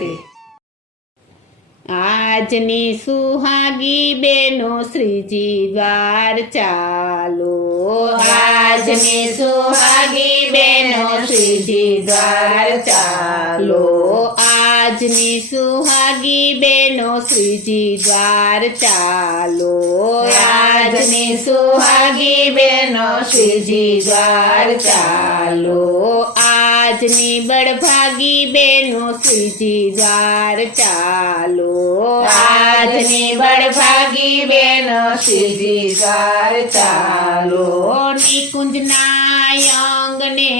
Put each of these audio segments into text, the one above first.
રાધે. આજની સુહાગી બેનો શ્રીજી દ્વાર ચાલો. આજની સુહાગી બેનો શ્રીજી દ્વાર ચાલો. આજની સુહાગી બેનો શ્રીજી દ્વાર ચાલો. આજની સુહાગી બેનો શ્રીજી દ્વાર ચાલો. આજની બળભાગી બેનો શ્રીજી દ્વાર ચાલો. આજની બળભાગી બેનો શ્રીજી દ્વાર ચાલો. નિકુંજના અંગને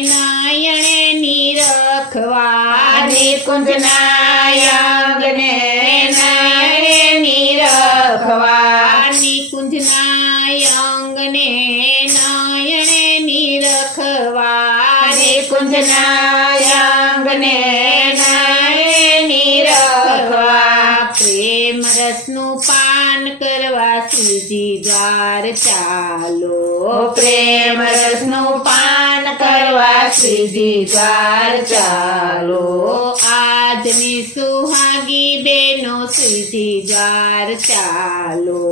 નયણે નિરખવા. નિકુંજના અંગને નયણે નિરખવા. નિકુંજના અંગને નયણે નિરખવા. નિકુંજના અંગને નયણે નિરખવા. પ્રેમ રસનું પાન કરવા શ્રીજી દ્વાર ચાલો. પ્રેમ રસનું પાન કરવા શ્રીજી દ્વાર ચાલો. આજની સુહાગી બેનો શ્રીજી દ્વાર ચાલો.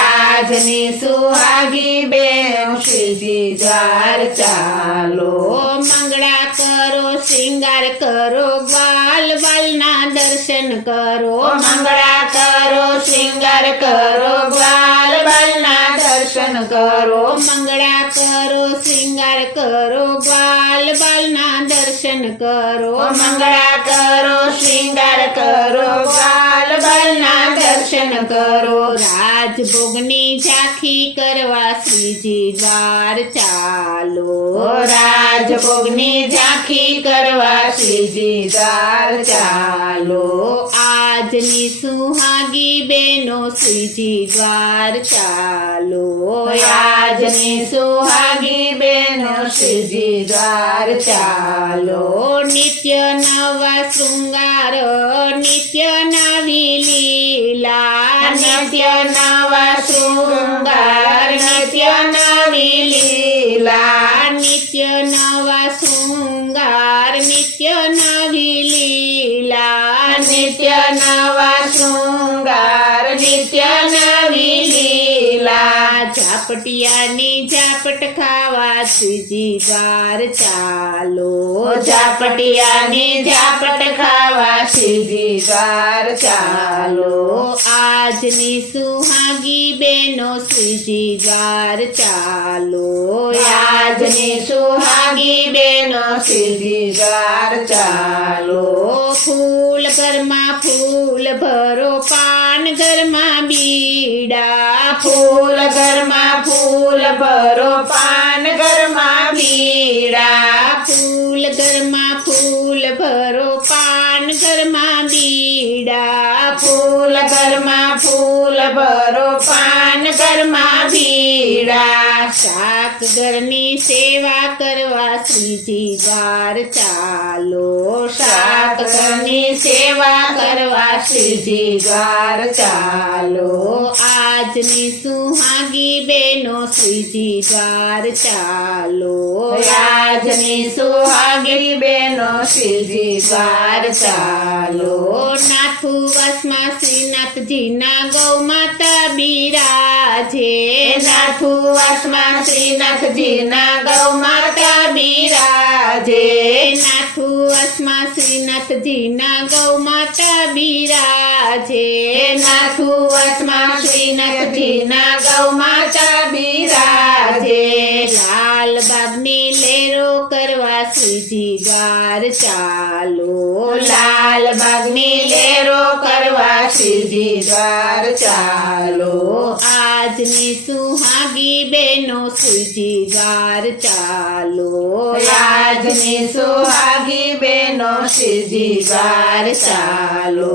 આજની સુહાગી બેનો શ્રીજી દ્વાર ચાલો. મંગળા કરો શૃંગાર કરો ગ્વાલ બાલના દર્શન કરો. મંગળા કરો શૃંગાર કરો ગ્વાલ બાલના દર્શન કરો. મંગળા કરો શૃંગાર કરો ગ્વાલ બાલના દર્શન કરો. મંગળા કરો શૃંગાર કરો ગ્વાલ બાલના દર્શન કરો. રાજભોગની ઝાંખી કરવા શ્રીજી દ્વાર ચાલો. રાજભોગની ઝાંખી કરવા શ્રીજી દ્વાર ચાલો. આજની સુહાગી બેનો શ્રીજી દ્વાર ચાલો. આજની સુહાગી બેનો શ્રીજી દ્વાર ચાલો. નિત્ય નવા શૃંગાર નિત્ય નવી લીલા. નિત્ય નવા શૃંગાર નિત્ય નવી લીલા. નિત્ય નવા શૃંગાર નિત્ય નવી લીલા. નિત્ય નવા શૃંગાર નિત્ય નવી લીલા. ઝાપટિયાની ઝાપટ ખાવા શ્રીજી દ્વાર ચાલો. ઝાપટિયાની ઝાપટ ખાવા શ્રીજી દ્વાર ચાલો. આજની સુહાગી બેનો શ્રીજી દ્વાર ચાલો. આજની સુહાગી બેનો શ્રીજી દ્વાર ચાલો. ફૂલ ઘરમાં ફૂલ ભરો પાન ઘરમાં બીડા. ફૂલ ઘરમાં ફૂલ ભરો પાન ઘરમાં બીડા. ફૂલ ઘરમાં ફૂલ ભરો પાન ઘરમાં બીડા. ફૂલ ઘરમાં ફૂલ ભરો પાન ઘરમાં બીડા. શાક ઘરની સેવા કરવા શ્રીજી દ્વાર ચાલો. શાક ઘરની સેવા કરવા શ્રીજી દ્વાર ચાલો. આજની સુહાગી બેનો શ્રીજી દ્વાર ચાલો. આજની સુહાગી બેનો શ્રીજી દ્વાર ચાલો. નાથુ વાસમાં શ્રીનાથજીના ગૌ માતા બિરાજે. નાથુ વાસમાં શ્રીનાથજીના ગૌ માતા બિરાજે. નાથુ વાસમાં શ્રીનાથજીના ગૌ માતા બિરાજે. નાથુ વાસમાં શ્રીનાથજીના ગૌ માતા બિરાજે. લાલ બાગની લેરો કરવા શ્રીજી દ્વાર ચાલો. લાલ બાગની લેરો કરવા શ્રીજી દ્વાર ચાલો. આજની સુહાગી બેનો શ્રીજી દ્વાર ચાલો. આજની સુહાગી બેનો શ્રીજી દ્વાર ચાલો.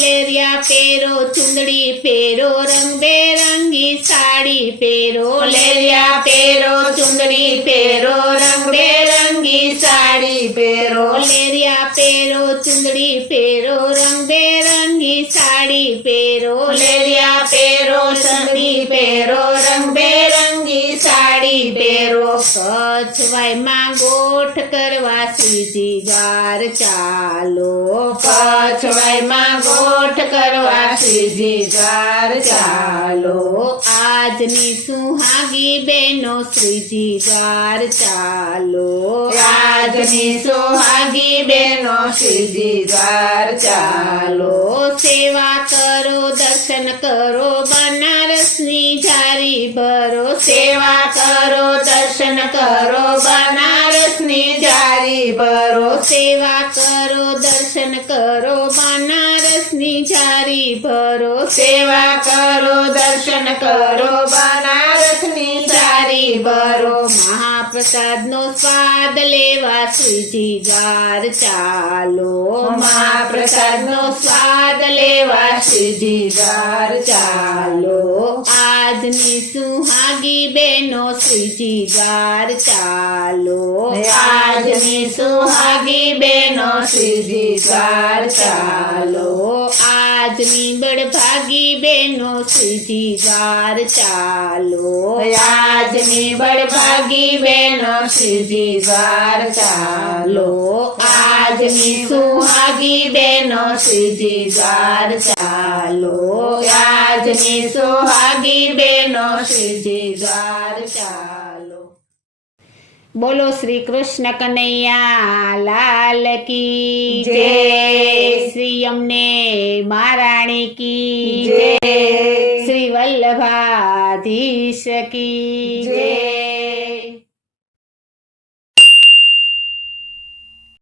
લેરિયા પેરો ચુંદડી પેરો રંગબેરંગી સાડી પેરો. લેરિયા પેરો ચુંદડી પેરો રંગબેરંગી સાડી પેરો. લેરિયા પેરો ચુંદડી પેરો રંગબેરંગી સાડી પેરો. લેરિયા પેરો ચુંદડી પેરો રંગબેરંગી સાડી પેરો. કચ્છવાયમાં ગોઠ કરવા શ્રીજી દ્વાર ચાલો. પછવાઈમાં ગોઠ કરવા શ્રીજી દ્વાર ચાલો. આજની સુહાગી બહેનો શ્રીજી દ્વાર ચાલો. આજની સુહાગી બહેનો શ્રીજી દ્વાર ચાલો. સેવા કરો દર્શન કરો બનારસની જારી ભરો. સેવા કરો દર્શન કરો બનારસની જારી ભરો. સેવા કરો દર્શન કરો બનારસની જારી ભરો. સેવા કરો દર્શન કરો બનારસની જારી ભરો. મહાપ્રસાદનો સ્વાદ લેવા શ્રીજી દ્વાર ચાલો. મહાપ્રસાદનો સ્વાદ લેવા શ્રીજી દ્વાર ચાલો. આજની સુહાગી બહેનો શ્રીજી દ્વાર ચાલો. આજની સુહાગી બહેનો શ્રીજી દ્વાર ચાલો. આજની બળભાગી બહેનો શ્રીજી દ્વાર ચાલો. આજની બળભાગી બહેનો શ્રીજી દ્વાર ચાલો. આજની સુહાગી બહેનો શ્રીજી દ્વાર ચાલો. આજની સુહાગી બહેનો શ્રીજી દ્વાર ચાલો. બોલો શ્રી કૃષ્ણ કનૈયા લાલ કી જય. જય. શ્રી અમને મહારાણી કી જય. શ્રી વલ્લભાધીશ કી